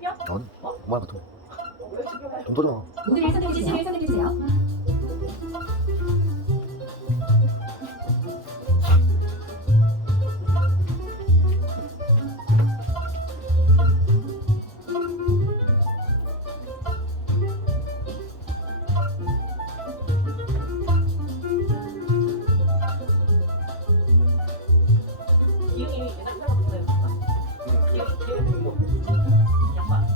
챙겨? 넌 어? 5만원 같은 왜 챙겨해? 돈 터잖아. 모두를 선택해 주시길 선택해 주세요. 기운이 옛날 사람 같은 거였어. 기운이 뭐? 양반.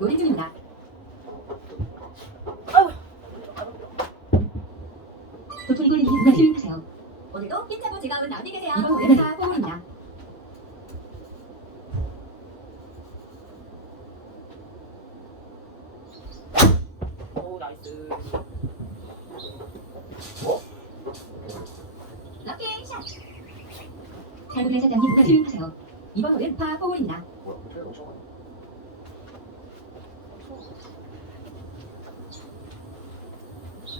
노래 중입니다. 아유. 도토리걸님이 수행하세요. 오늘도 힘차고 즐거운 나머지 계세요. 이번 노래 파 포울입니다. 오 나이스. 럭키 샷. 탈북의 사장님 수행하세요. 이번 노래 파 포울입니다. 뭐야? 어떻게 너무 좋아.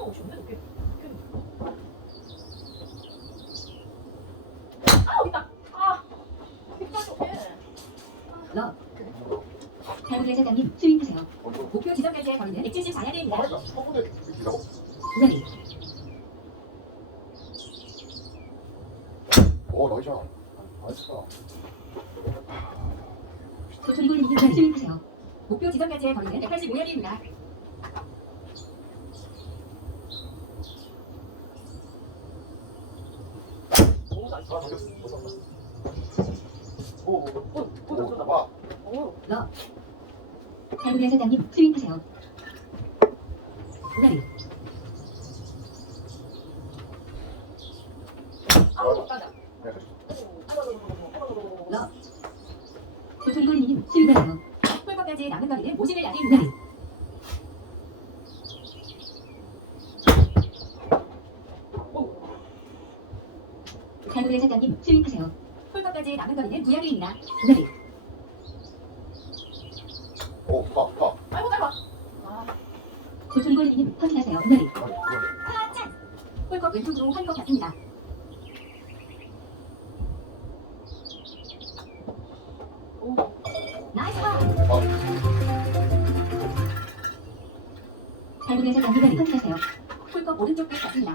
오 좋네 이게. 아 여기 있다. 아. 빗자루에. 러. 탈북의 사장님 수행하세요. 어디서? 목표 지점까지의 거리는 174야드입니다. 아니다. 한번에 이기라고? 레디. 나이스. 나이스다. 도토리걸님이 수행하세요. 목표 지점까지의 거리는 185야드입니다. 오 나이스. 아, 저겼어. 오, 봐. 오. 러. 탈북의 사장님 수행하세요. 레디. 아우 맞아. 네, 가시죠. 러. 도토리걸님이 수행하세요. 홀컵까지 남은 거리는 51야드입니다. 탈북의 사장님 수행하세요. 홀컵까지 남은 거리는 9야드입니다. 레디. 오, 봐. 아이고 짧아. 아. 도토리걸님이 터치하세요. 레디. 아니, 이거. 파찬. 홀컵 왼쪽으로 한 것 같습니다. 오. 나이스 파. 탈북의 사장님 터치하세요. 홀컵 오른쪽 끝 같습니다.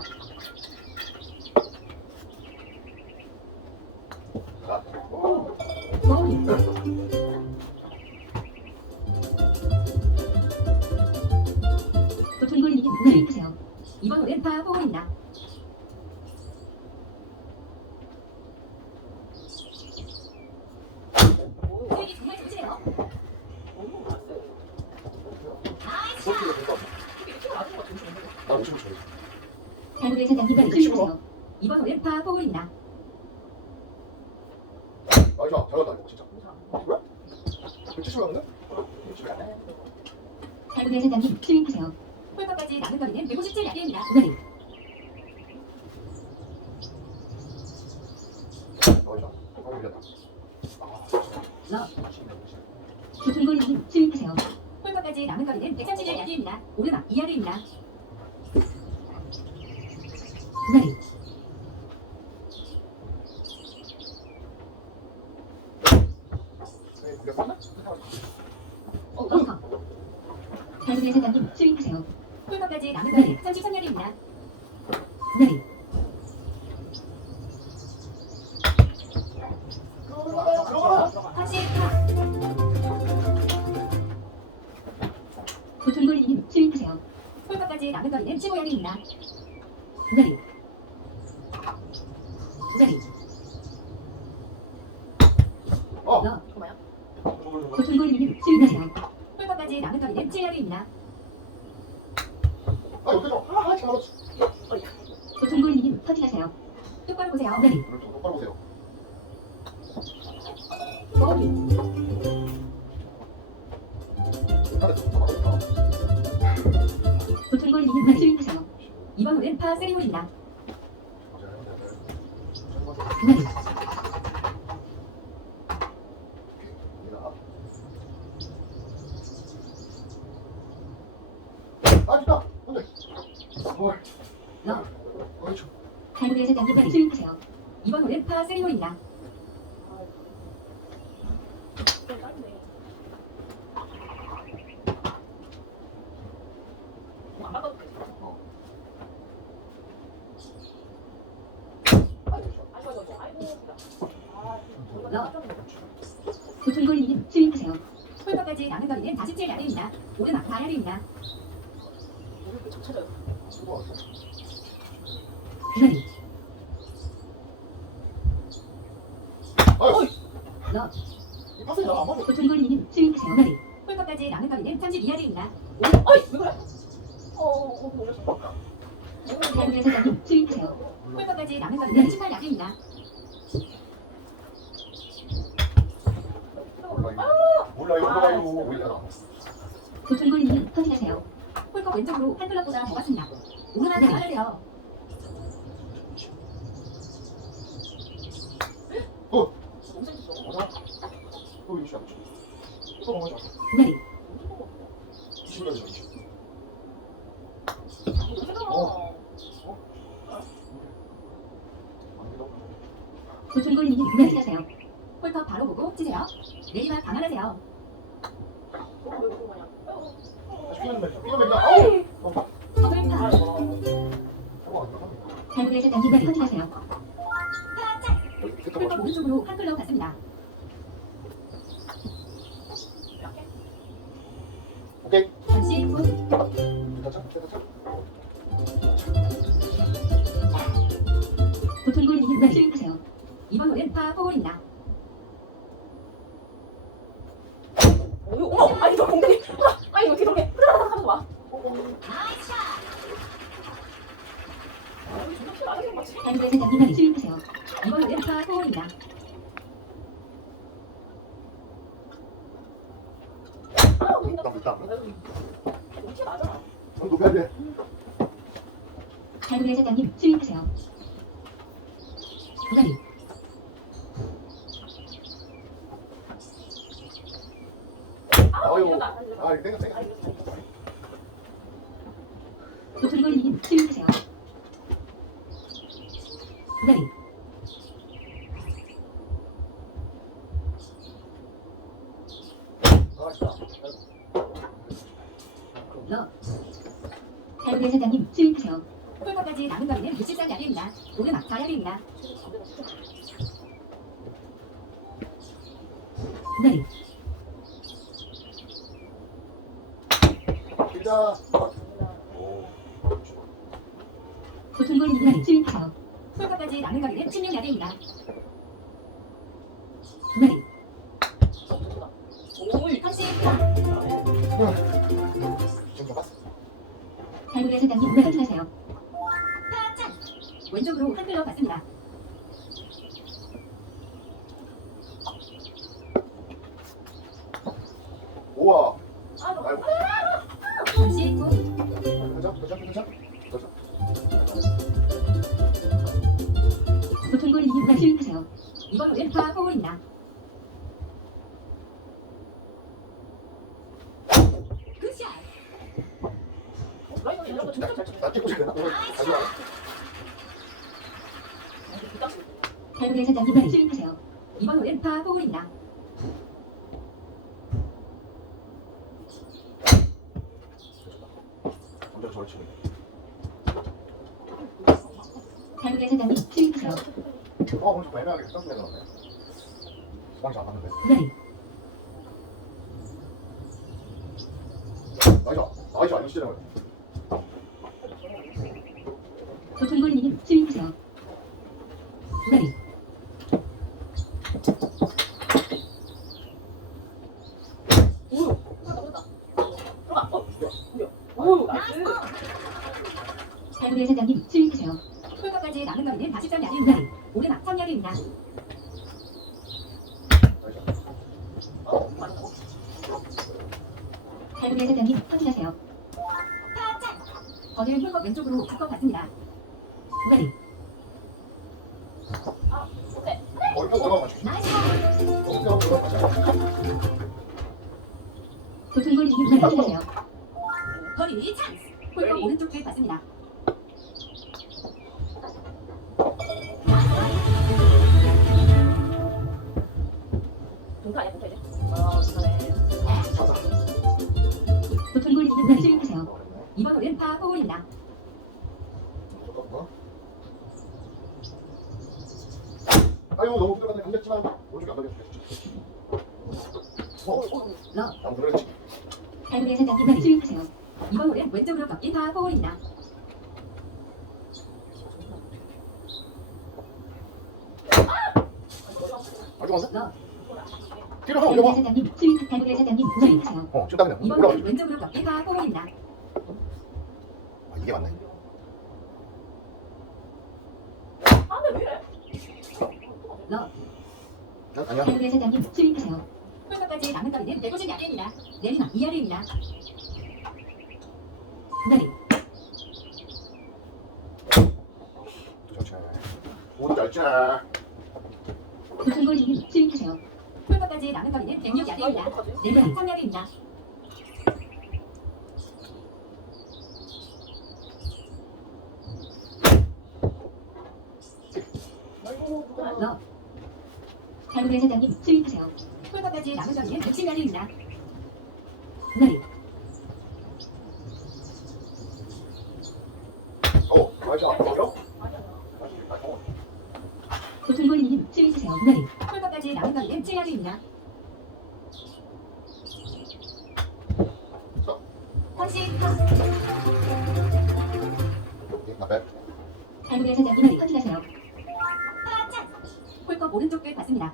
오. 버디. 도토리걸님이 수행하세요. 이번 홀은 파 포홀입니다. 오. 수익이 정말 좋지네요. 오 나이스. 나이스 샷. 소피가 됐다. 이게 이렇게 맞은 거 같은데. 나 오시면 좋아. 탈북의 사장님 수행하세요. 이번 홀은 파 포홀입니다. 나이스. 잘한다, 이거 진짜. 오, 뭐야? 170 왔는데? 탈북의 사장님 수행하세요. 홀컵까지 남은 거리는 157야드입니다. 레디. 나이스. 방금 이겼다. 러. 도토리걸님이 수행하세요. 홀컵까지 남은 거리는 131야드입니다. 오르막 2야드입니다. 레디. 벙커. 탈북의 사장님 수행하세요. 홀컵까지 남은 거리는 33야드입니다. 레디. 확실 파. 도토리걸님 수행하세요. 홀컵까지 남은 거리는 15야드입니다. 레디. 레디. 러. 잠깐만요. 도토리걸님 수행하세요. 홀컵까지 남은 거리는 7야드입니다. 아, 옆에 좀. 아, 잘 맞았어. 도토리걸님 터치하세요. 똑바로 보세요. 레디. 오늘 좀 똑바로 보세요. 버디. 못하네. 다 맞았다. 도토리걸님 수행하세요. 이번 홀은 파 3홀입니다. 레디. 아, 좋다. 안돼. 헐. 러. 어이구. 탈북의 사장님 수행하세요. 이번 홀은 파 세리홀입니다. 안 바꿔도 돼. 도토리골님 스윙하세요. 홀컵까지 남은 거리는 47야드입니다. 오르막 4야드입니다. 찾아요. 그거리 아유, 러 이 파스가 안 맞아. 도토리골님 스윙하세요. 거리 홀컵까지 남은 거리는 32야드입니다. 어이 왜 그래? 놀랐어. 한국의 사장님 스윙하세요. 홀컵까지 남은 거리는 18야드입니다. 몰라 이거 몰라요. 왜 이러나? 도토리골님 터치하세요. 홀컵 왼쪽으로 한 클럽보다 더 갔습니다. 오르막 나가세요. 뭐야? 또 이거 시작. 또 넘어져. 그거리 20까지 가지. 도토리골님 터치하세요. 홀컵 바로 보고 치세요. 내리막 감안하세요. 아우. 더블파 한국의 사장님 터치하세요. 홀컵 오른쪽으로 한 클럽 갔습니다. 오케이. 잠시 후 도토리골님 스윙하세요. 이번 홀은 파 4홀입니다. 어머, 아니 너 공들이. 아니 어떻게 저렇게 하면서 와? 나이스 샷. 저렇게 나가는 거지. 한국의 사장님 스윙하세요. 이번 홀은 파 4홀입니다. 어떻게 맞아? 높여야 돼. 한국의 사장님 스윙하세요. 그거리 아유. 아, 이거 땡겨. 도토리골님 스윙하세요. 그거리 러 한국의 사장님 스윙하세요. 홀컵까지 남은 거리는 63야드입니다. 오르막 4야드입니다. 그거리 길다. 도토리골님 스윙하세요. 홀컵까지 남은 거리는 16야드입니다. 그거리 오이. 터치 지금 봤어. 한국의 사장님 터치하세요. 파짠. 왼쪽으로 한 클럽 갔습니다. 우와. 아, 아이고. 잠시 후 가자. 도토리골님 스윙하세요. 이번 홀은 파 4홀입니다. 굿샷. 라이너 이런 거 진짜 잘 치네. 나 찍고 싶네. 가지 마. 한국의 사장님 스윙하세요. 이번 홀은 파 4홀입니다. 완전 잘 치네. 한국의 사장님 스윙하세요. 오늘 좀 애매하게 깜짝 놀랐네. 수방이 잘 봤는데. 그거리 나이스. 이거 시작해. 도토리골님 스윙하세요. 그거리 오유. 들어가. 오유. 나이스. 한국의 사장님 스윙하세요. 홀컵까지 남은 거리는 43야드입니다. 오르막 3야드입니다. 한국의 사장님 터치하세요. 파짠. 거리는 홀컵 왼쪽으로 두컵 갔습니다. 그거리 오케이. 얼마 들어가 맞추. 나이스 샷. 너무 들어가 맞추. 도토리골님 터치하세요. 거리 찬스. 홀컵 오른쪽 길 갔습니다. 아유 너무 부드럽네. 감겼지만 오른쪽이 안 감겼어. 러. 안 그렇지. 발굴의 사장님 스윙하세요. 이번 홀은 왼쪽으로 꺾인 파4홀입니다. 아주 많네. 러. 뒤로 한번 발굴의 올려봐. 사장님 발굴의 사장님 스윙하세요. 지금 딱 그냥 이번 올라가. 홀은 왼쪽으로 꺾인 파4홀입니다. 아, 이게 맞네. 아, 근데 왜 이래? 러. 아니야. 발굴의 사장님 스윙하세요. 홀까지 남은 거리는 150야드입니다. 내리막 2야드입니다. 내리. 좋지. 오, 짧지네. 도톤골님 스윙하세요. 홀까지 남은 거리는 106야드입니다. 어떡하지? 내리막 3야드입니다. 러. 발굴의 사장님 스윙하세요. 홀까지 남은 거리는 110야드입니다. 내리. 오, 맞아. 맞아. 도톤골님 스윙하세요. 내리. 홀까지 남은 거리는 7야드입니다. 컨식 나빼. 발굴의 사장님 컨식하세요. 파 찬스. 홀컵 오른쪽 끝 받습니다.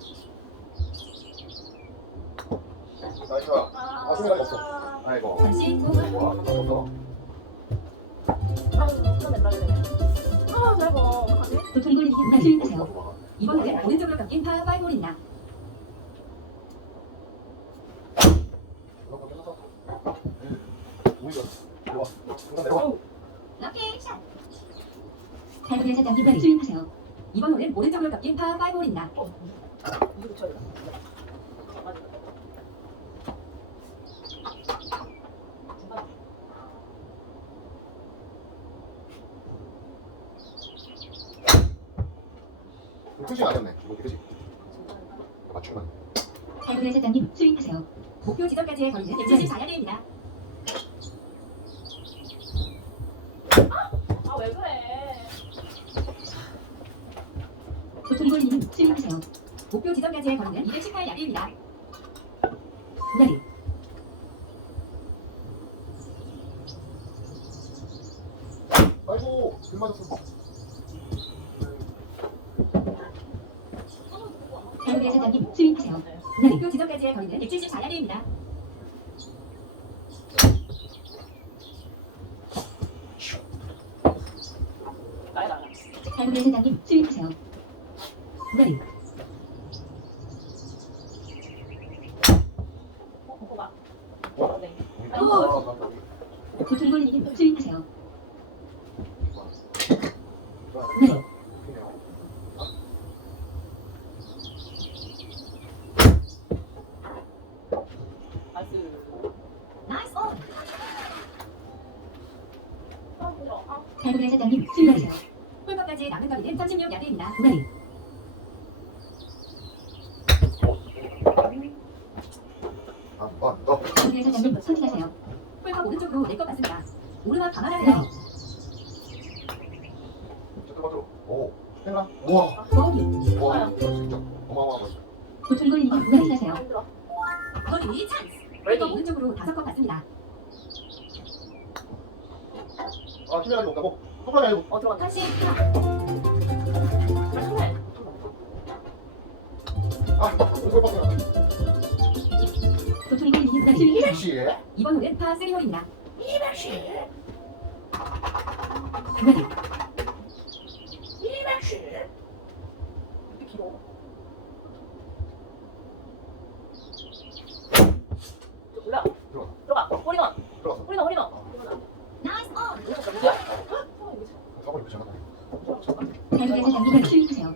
나이스. 아, 수미가 없어. 아이고. 컨식 와, 없어. 아, 좀 맨날 이래. 아, 내가 어떡하지? 도톤골님 스윙하세요. 이번 홀은 오른쪽으로 꺾인 파5홀입니다. 우리가 내려와. 내려와. 럭키 샷. 발굴의 사장님 스윙하세요. 이번 홀은 오른쪽으로 꺾인 파5홀입니다. 이거 붙여야 돼. 맞아. 끝이 아니었네. 이거 그지? 맞추면. 발굴의 사장님 스윙하세요. 목표 지점까지의 거리는 174야드입니다. 아, 왜 그래? 도톤골님 스윙하세요. 목표 지점까지의 거리는 218야드입니다. 내리. 아이고, 길 맞았어. 발굴의 사장님 스윙하세요. 내리. 목표 지점까지의 거리는 174야드입니다. 나야. 발굴의 사장님 스윙하세요. 내리. 봐. 어? 네. 도톤골님 스윙하세요. 내리. 나이스. 나이스 온. 아, 힘들어. 아, 발굴의 사장님 스윙하세요. 홀컵까지 남은 거리는 36야드입니다. 내리. 너. 발굴의 사장님 선택하세요. 홀컵 오른쪽으로 낼 것 같습니다. 오르막 감안하세요. 잠깐만. 오, 해라. 우와. 버기. 와, 진짜 어마어마한 거. 도톤골님 선택하세요. 힘들어. 거리 찬스. 홀컵 오른쪽으로 5컵 받습니다. 아, 팀이 아직 없다고? 똑바로 해야지. 들어간다. 다시 그래. 아, 이거 봤어. 도톤골님 스윙하세요. 혹시 이번 홀은 파3홀입니다. 210. 내리. 210. 이렇게 길어. 올라. 들어가. 들어가. 홀인원. 들어갔어. 홀인원, 홀인원. 나이스 온. 누구야? 사거리 괜찮아. 발굴의 사장님 스윙하세요.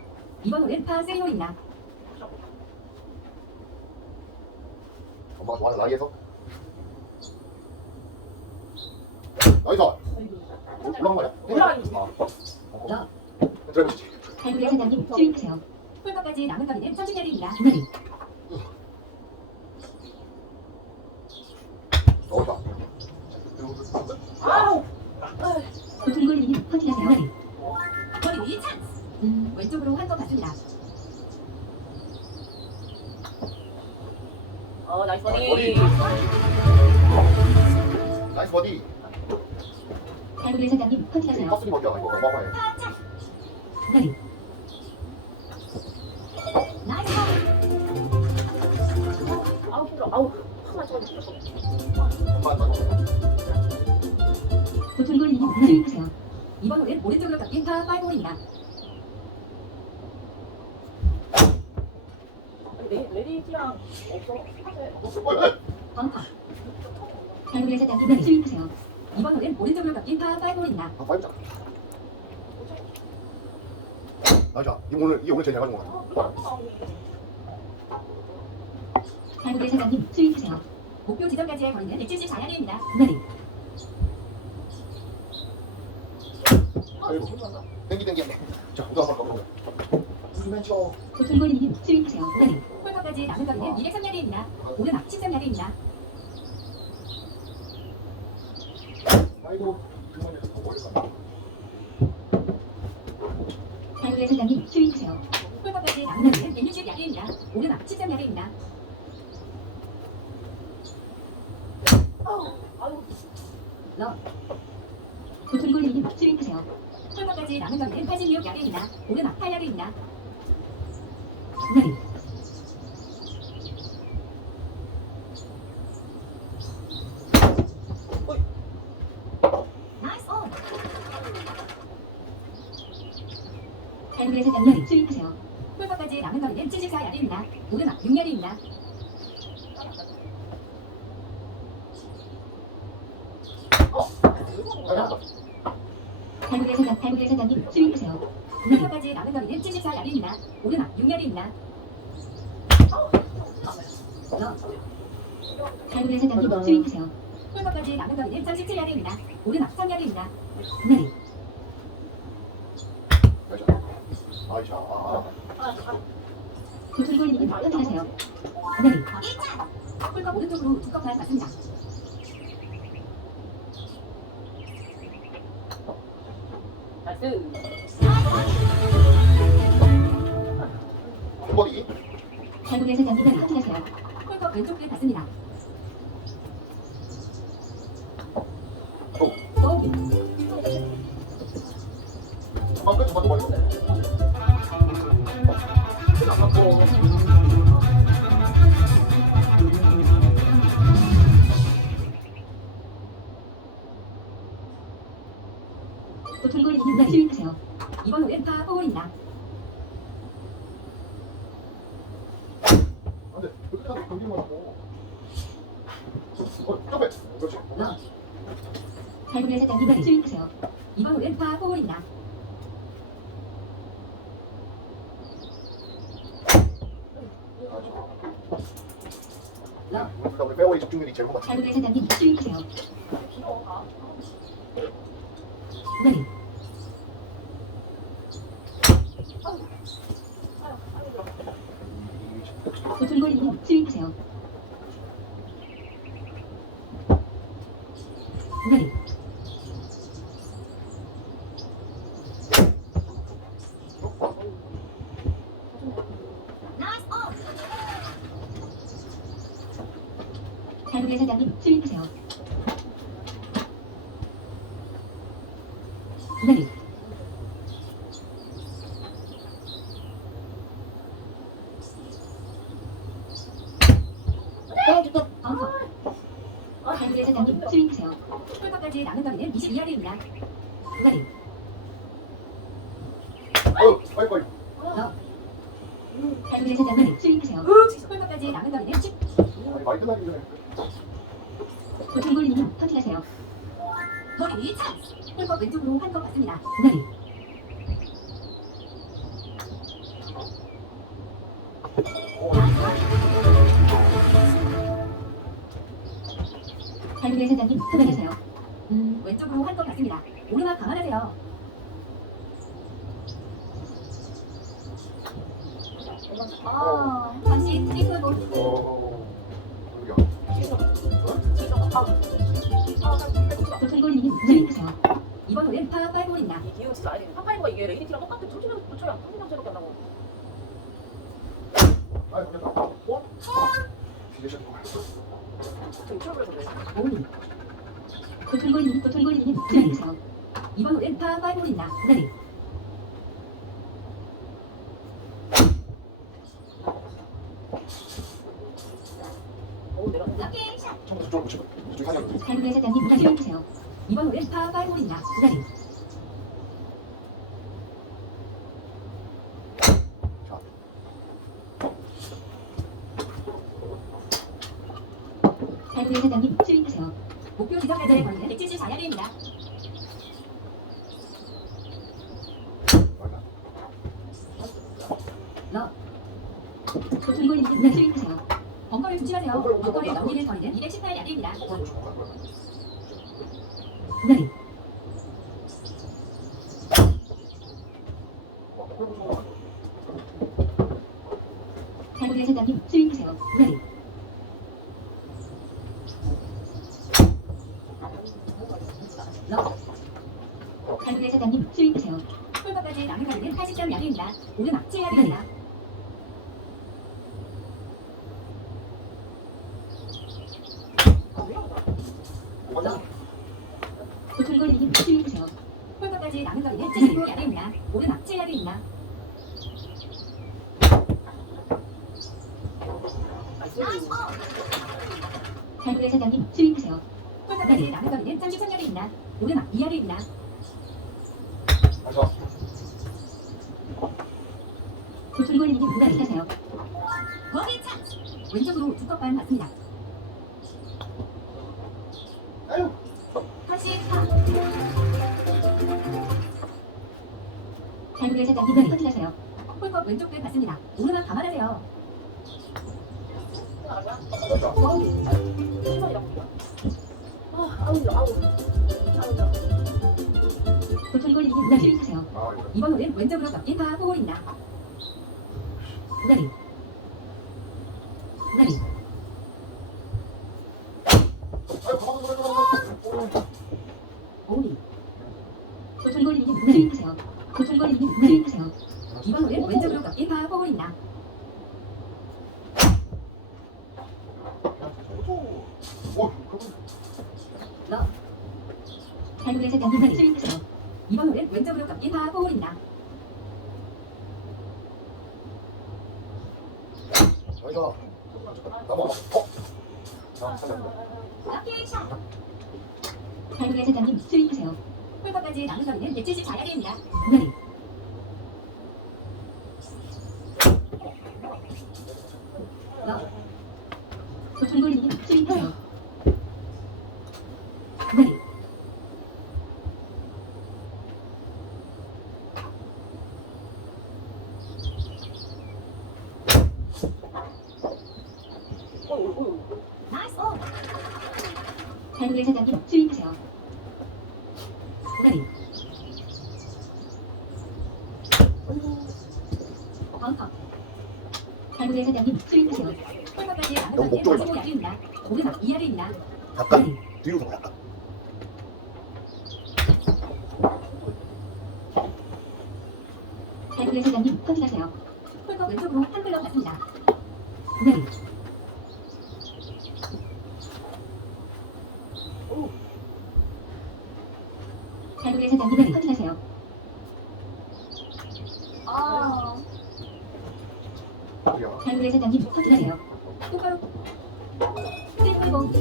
이번 홀은 파3홀입니다. 엄마가 좋아하는 나이에서. 나이스. 올라간 거야? 올라가는 거지. 러. 들어보시지. 발굴의 사장님 스윙하세요. 홀컵까지 남은 거리는 30야드입니다. 내리. 넣었다. 아우. 도톤골님 선택하세요. 내리. 거리 찬스. 왼쪽으로 한 컵 받습니다. 나이스 버디. 나이스 버디. 달고리 사장님 퍼팅하세요. 퍼스리 버디야 이거 어마어마해. 버디. 나이스 버디. 아우 힘들어. 아우 한번 쳐. 한번 도토리골님 스윙하세요. 이번 홀은 오른쪽으로 꺾인 파5홀입니다. 레디티랑 없어. 벙커. 달고리 사장님 스윙하세요. 이번 홀은 오른쪽으로 꺾인 파5홀입니다. 아 파이브자. 나이스. 이게 오늘 제일 잘 가진 것 같아. 달고리 사장님 스윙하세요. 목표 지점까지의 거리는 174야드입니다. 버디. 아이고. 땡기. 자 우도 한번 가보자. 우리만 쳐. 도토리골님 스윙하세요. 버디. 홀컵까지 남은 거리는 203야드입니다. 오르막 13야드입니다. 아이고. 달고리 사장님 스윙하세요. 홀컵까지 남은 거리는 160야드입니다. 오르막 13야드입니다. 아우. 도토리골님 스윙하세요. 홀컵까지 남은 거리는 86야드입니다. 오르막 8야드입니다. 버디. 나이스 온. 달고리 사장님 스윙하세요. 홀컵까지 남은 거리는 74야드입니다. 오르막 6야드입니다. 달고리 사장님 스윙하세요. 홀컵까지 남은 거리는 74야드입니다. 오르막 6야드입니다. 달고리 사장님 스윙하세요. 홀컵까지 남은 거리는 37야드입니다. 오르막 3야드입니다. 버디. 나이스. 도토리골님 퍼팅하세요. 버디. 홀컵 오른쪽으로 두 컵 다 맞습니다. 나이스. 버디. 달고리 사장님 퍼팅하세요. 홀컵 왼쪽 끝 받습니다. 오. 잠깐 끝. 안 맞고. 도토리골님 스윙하세요. 이번 홀은 파4홀입니다. 안돼. 끝까지 경기만 하고. 점프. 그렇지. 달고리 사장님 스윙하세요. 이번 홀은 파4홀입니다. 우리 페어웨이 집중력이 제일 높아. 달고리 사장님 스윙하세요. 길어. 가. 버디. 도토리골님 스윙하세요. 버디. 나이스 온. 달고리 사장님 스윙하세요. 버디. 벙커. 달고리 사장님 스윙하세요. 홀컵까지 남은 거리는 22야드입니다. 버디. 아유, 빨리. 달고리 사장님 스윙하세요. 홀컵까지 남은 거리는 10. 아니 많이 끝나기 전에. 도토리골님 퍼팅하세요. 거리 찬스. 홀컵 왼쪽으로 한 컵 받습니다. 버디. 달고리 사장님 퍼팅하세요. 왼쪽으로 한 컵 받습니다. 오르막 감안하세요. 잠시 트리플 여기야. 도토리골님 스윙하세요. 이번 홀은 파5홀입니다. 이 기운 진짜 아니네. 파파이브가 이게 레이디티랑 똑같아. 천천히 붙여야 한 명째밖에 안 나고. 아이, 됐다. 기계션 저 유튜브에서 왜? 오리. 도톤골님 주의하세요. 이번 홀은 파5홀입니다. 네. 오 내가 럭키 샷. 처음부터 좀 붙이고 좀 하냐. 달구의 사장님 주의하세요. 이번 홀은 파5홀입니다. 네. 달구의 사장님 주의하세요. 목표 지점까지의 거리는 174야드입니다. 러. 도톤골님 주의하세요. 벙커를 조심하세요. 벙커를 넘기는 거리는 218야드입니다. 네. 달구의 사장님 주의하세요. 네. 러. 달구의 사장님 주의하세요. 홀컵까지 남은 거리는 80.야드입니다. 오르막 7야드입니다. 도톤골님 주의하세요. 홀컵까지 남은 거리는 75야드입니다. 오르막 7야드입니다. 나이스 온. 달구의 사장님 주의하세요. 홀컵까지 남은 거리는 33야드입니다. 오르막 2야드입니다. 맞아. 도톤골님 주의하세요. 버디 찬스. 왼쪽으로 두 컵반 맞습니다. 아유. 다시 파. 달구의 사장님 터치하세요. 홀컵 왼쪽 끝 맞습니다. 오르막 감안하세요. 맞아. 신발이라고. 아 아우죠 아우. 아우죠. 도톤골님 주의하세요. 아 이거. 이번 홀은 왼쪽으로 꺾인 파4홀입니다. 네. 네. 아유 가만. 오리. 도톤골님 주의하세요. 도톤골님 주의하세요. 이번 홀은 왼쪽으로 꺾인 파4홀입니다. 오. 러. 달구의 사장님 주의하세요. 이번 홀은 왼쪽으로 꺾인 파4홀입니다. 저희가 넘어가. 자, 살려. 럭키 샷. 달구의 사장님 주의하세요. 홀컵까지 남은 거리는 174야드입니다. 네. 러. 도톤골님 주의하세요. 네. 오오오. 나이스 온. 달구의 사장님 주의하세요. 네. 벙커. 달구의 사장님 주의하세요. 홀컵까지 남은 너무 거리는 목적을 45야드입니다. 오르막 2야드입니다. 약간 뒤로 가. 약간. 달구의 사장님 터치하세요. 홀컵 왼쪽으로 한 클럽 맞습니다. 네. 달구의 사장님 터치하세요. 아. 어디야? 달구의 사장님 터치하세요. 똑바로. 땡글공.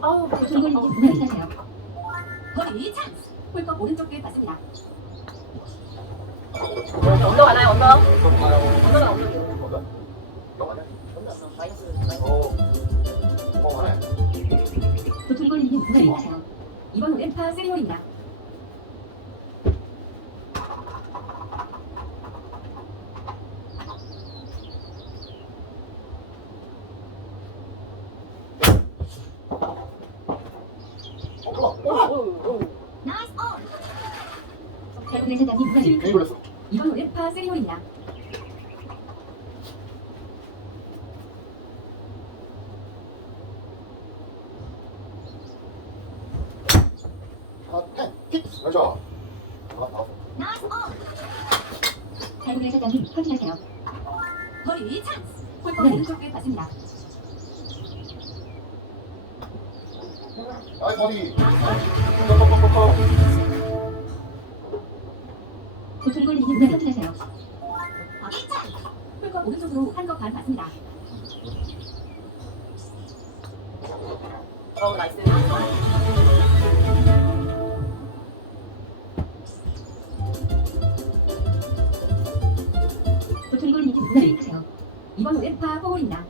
아우 도톤골님 터치하세요. 버디 찬스. 홀컵 오른쪽 끝 맞습니다. 언더 가나요 언더? 언더가 언더. 뭐다? 너 아니야? 언더 마이너스. 고마워하네. 도톤골님 터치하세요. 이번 홀은 파3홀입니다. 오오오. 나이스 온. 달구의 사장님 괜히 터치하세요. 걸렸어. 이번 홀은 파3홀입니다. 하나, 킥. 맞아. 하나 나왔어. 나이스 온. 달구의 사장님 터치하세요. 버디 찬스. 홀컵 오른쪽 끝 맞습니다. 아이 머리. 도토리골님 네 터치하세요. 버디 찬스. 홀컵 오른쪽으로 한 컵 반 맞습니다. 나이스. 도토리골님 스윙하세요. 이번 홀은 파 4홀입니다.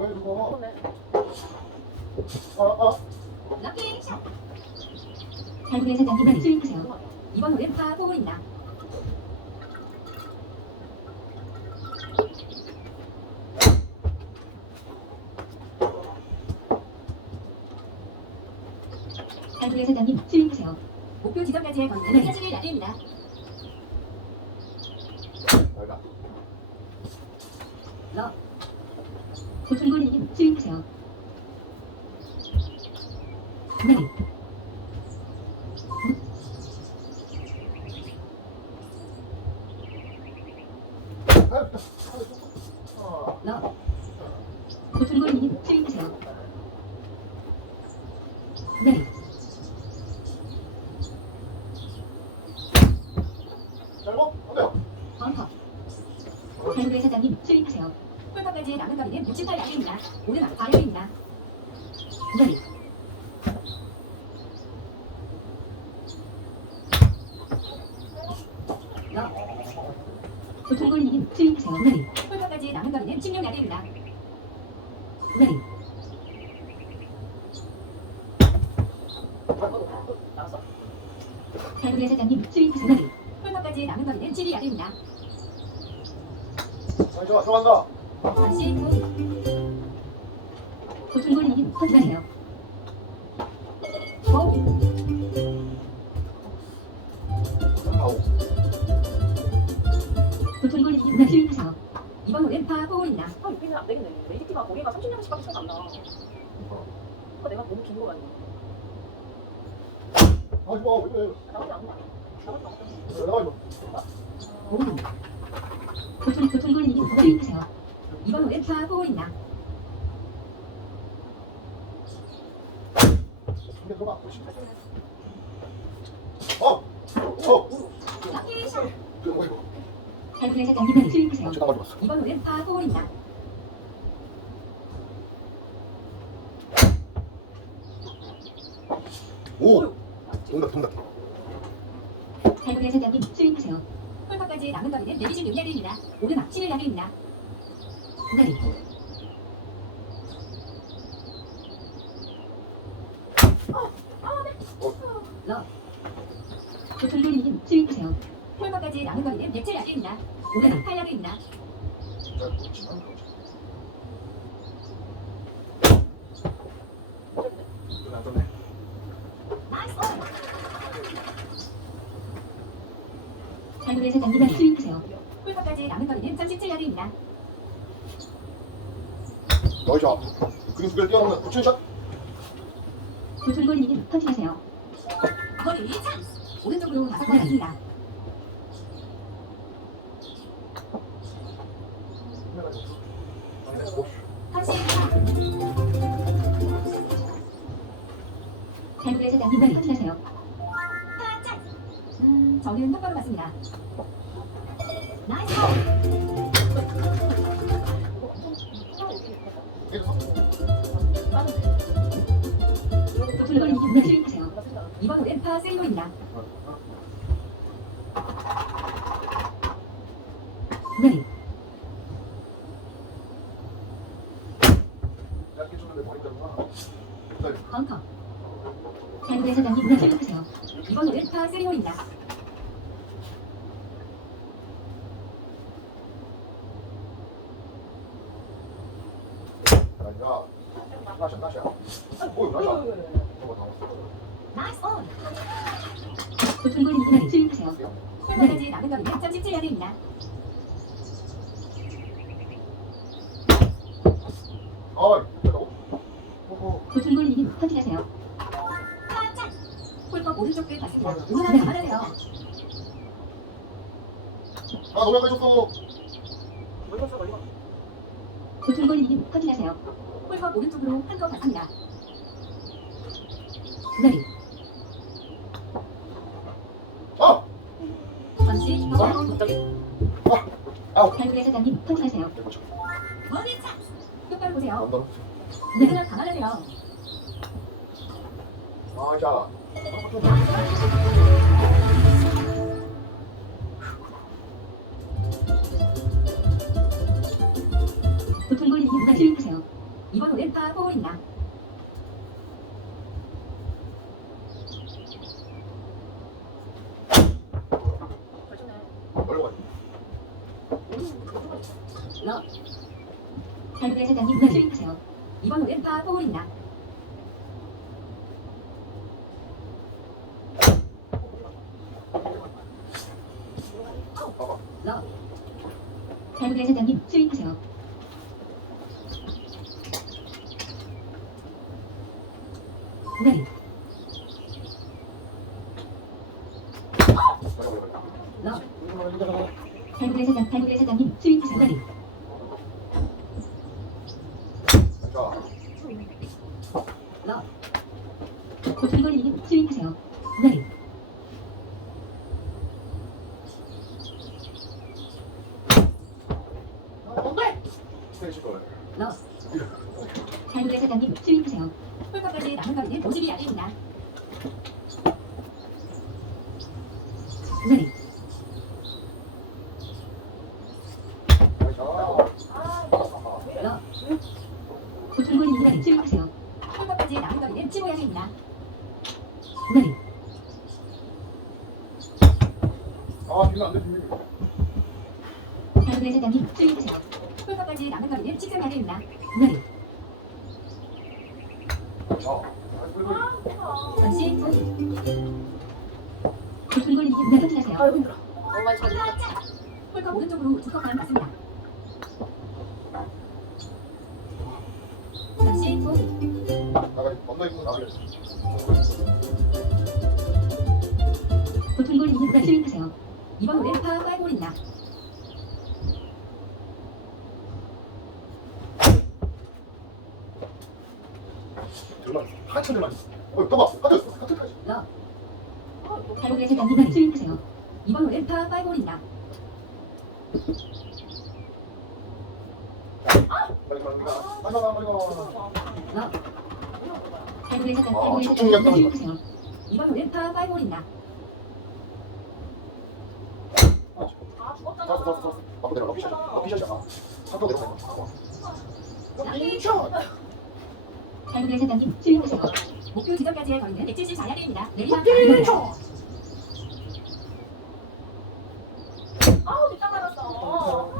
왜 그거? 그러네. 럭키 샷. 달구의 사장님 스윙하세요. 이번 홀은 파 4홀입니다. 달구의 사장님 스윙하세요. 목표 지점까지의 거리는 41야드입니다. 내가. 럭. 도토리골님 스윙하세요. 네. 럭. 도토리골님 스윙하세요. 네. 잘못? 안 돼요. 벙커. 달구의 사장님 스윙하세요. 홀컵까지 남은 거리는 68야드입니다. 오르막 아래입니다. 네. 럭. 도토리골님 스윙하세요. 네. 홀컵까지 남은 거리는 16야드입니다. 네. 나왔어? 달구의 사장님 스윙하세요. 네. 홀컵까지 남은 거리는 12야드입니다. 아니 좋아 들어간다. 다시 보기. 도토리골님 터치하세요. 보기. 아우. 도토리골님 스윙하세요. 이번 홀은 파 4홀입니다. 이기면 안 되겠네. 레이디티가 거리가 30년씩밖에 차이 안 나. 내가 너무 긴 거 같네. 하지 마. 왜? 나머지 안 나. 나머지 안 나. 왜 나가 이거? 도토리골님 스윙하세요. 이번 홀은 파 4홀입니다. 근데 들어가. 럭키 샷. 그거 뭐야? 달구의 사장님 스윙하세요. 어쩌다 가지고 왔어. 이번 홀은 파 4홀입니다. 오. 동작. 달구의 사장님 스윙하세요. 홀컵까지 남은 거리는 126야드입니다. 오르막 11야드입니다. 네. 럭. 도토리골님 스윙하세요. 홀컵까지 남은 거리는 107야드입니다. 오르막 8야드입니다. 안 좋네. 나이스 온. 달구의 사장님 스윙하세요. 홀컵까지 남은 거리는 37야드입니다. 너이자. 그림 수비를 뛰어넘는 부친샷. 도토리골님 터치하세요. 거리 찬스. 오른쪽으로 5번 맞습니다. 다시 달구의 사장님 터치하세요. 파 찬스. 저는 똑바로 맞습니다. 나이스 온. 도토리골님 스윙하세요. 이번 홀은 파 3홀입니다. 네. 얇게 쳤는데 머리 때문에. 벙커. 달구의 사장님 스윙하세요. 이번 홀은 파 3홀입니다. 아니야. 나샤. 오, 나샤. 저거 다 왔어. 나이스 온. 도토리골님 스윙하세요. 홀컵까지 남은 거리는 37야드입니다. 도토리골님 터치하세요. 파 찬스. 홀컵 오른쪽 끝 맞습니다. 오르막 감아주세요. 너무 약간 줬어. 멀리 갔어, 멀리 가. 도툴골님 확인하세요. 홀컵 오른쪽으로 한 컵 받습니다. 네. 아! 잠시 더 갑자기. 아웃. 달구의 사장님 확인하세요. 머리 찬스. 똑바로 보세요. 언더로. 그냥 감안하세요. 아, 자. 도툴골님 스윙하세요. 이번 홀은 파 4홀입니다. 결정해. 멀리 가지. 나. 달구의 사장님 스윙하세요. 이번 홀은 파 4홀입니다. 봐봐. 나. 달구의 사장님 스윙하세요. 네. 나. 달구의 사장님 스윙하세요. 네. 자. 나. 도툴골님 스윙하세요. 네. 나. 달구의 사장님 스윙하세요. 홀컵까지 남은 거리는 52야드입니다. 네. 나. 도툴골님 스윙하세요. 홀컵까지 남은 거리는 15야드입니다. 네. 아, 비면 안 돼, 비면. 달구의 사장님 스윙하세요. 홀컵까지 남은 거리는 13야드입니다. 네. 자. 잠시 후 도툴골님 확인하세요. 아유, 힘들어. 너무 많이 쳐가지고. 홀컵 오른쪽으로 2컵만 맞습니다. 잠시 후 나가 언더 있고 나가려. 도툴골님 스윙하세요. 이번 홀은 파 5홀입니다. 들만 한참 들만 있어. 떠봐. 하트. 하트까지. 나. 달구의 사장님 스윙하세요. 이번 홀은 파 5홀입니다. 빨리 가. 빨리 가. 나. 달구의 사장님 아, 달구의 집중력 사장님 스윙하세요. 이번 홀은 파 5홀입니다. 아, 죽었잖아. 잡았어. 바꿔 내려. 피샷이야. 바꿔 내려. 피샷. 달구의 사장님 스윙하세요. 목표 지점까지의 거리는 174야드입니다. 내리막 아우, 뒷땅 맞았어.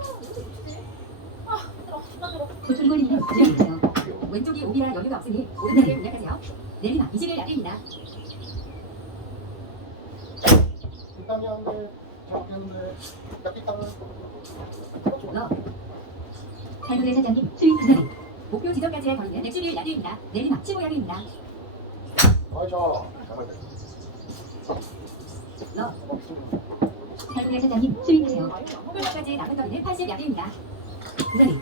아, 힘들어. 힘들어. 도툴골님 스윙하세요. 왼쪽이 오비라 여유가 없으니 오른쪽에 공략하세요. 내리막 21야드입니다. 뒷땅이 안 돼. 잡겠는데. 뒷땅. 나. 달구의 사장님 스윙하세요. 목표 지점까지의 거리는 111야드입니다. 내리막 15야드입니다. 아이샤. 잡아야 돼. 나. 달구의 사장님 스윙하세요. 홀컵까지 남은 거리는 80야드입니다. 네.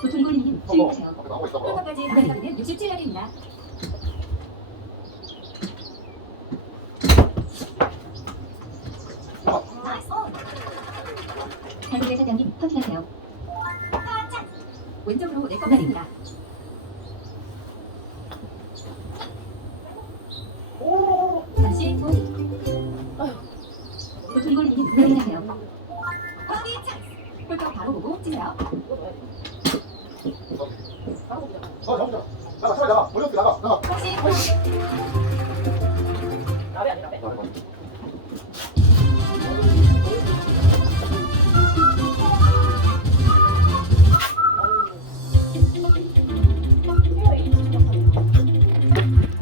도툴골님 스윙하세요. 나오고 있어. 홀컵까지 남은 거리는 67야드입니다. 나이스 온! 달구의 사장님 확인하세요. 왼쪽으로 4컵 맞습니다. 잠시 후 도툴골님 확인하세요. 버디 찬스! 홀컵 바로 보고 치세요. 이거 넣어야 돼. 바로 보자. 잡자. 나가. 차라리 나가. 올려서 나가. 혹시